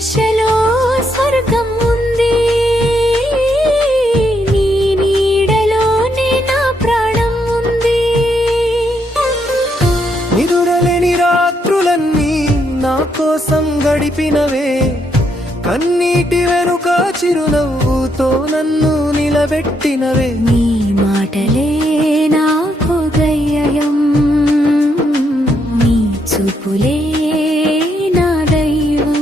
స్పర్శలో స్వర్గం ఉంది, నీ నీడలోనే నా ప్రాణం ఉంది. నిదురలేని రాత్రులన్నీ నా కోసం గడిపినవే, కన్నీటి వెనుక చిరునవ్వుతో నన్ను నిలబెట్టినవే. నీ మాటలే నాకు ధైర్యం, నీ చూపులే నా దైవం.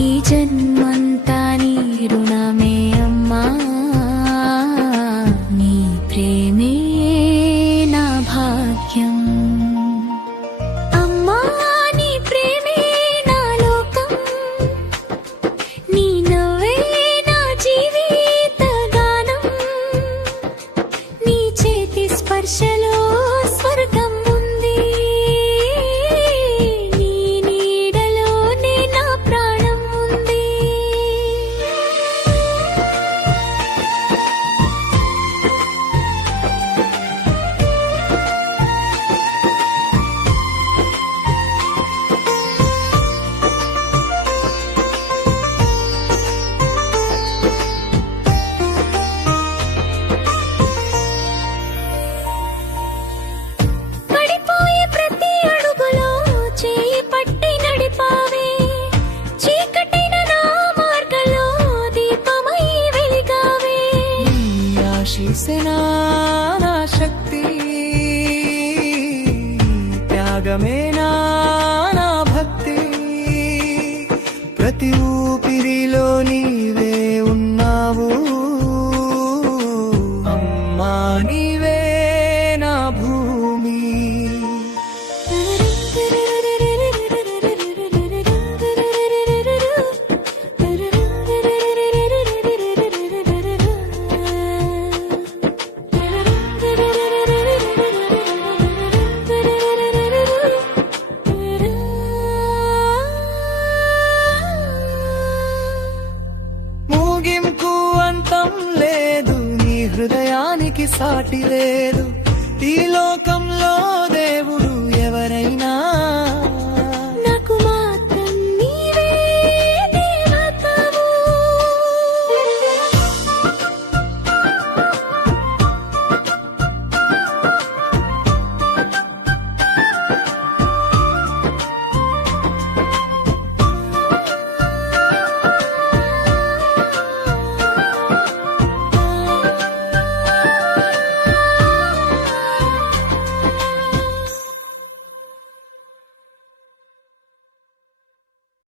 ఈ జన్మంతా నీ రుణమే అమ్మా, నీ ప్రేమే నా భాగ్యం. అమ్మా నీ ప్రేమే నా లోకం, నీ నవ్వే నా జీవిత గానం. నీ చేతి స్పర్శలో స్వర్గం ఉంది, నీ నీడలోనే నా ప్రాణం ఉంది. పడిపోయే ప్రతి అడుగులో చేయి పట్టి నడిపావే, చీకటిన నా మార్గంలో దీపమై వెలిగావే. ఆశీసేనా నా శక్తి, త్యాగమేనా నా భక్తి. ప్రతి ఊపిరిలో నీవే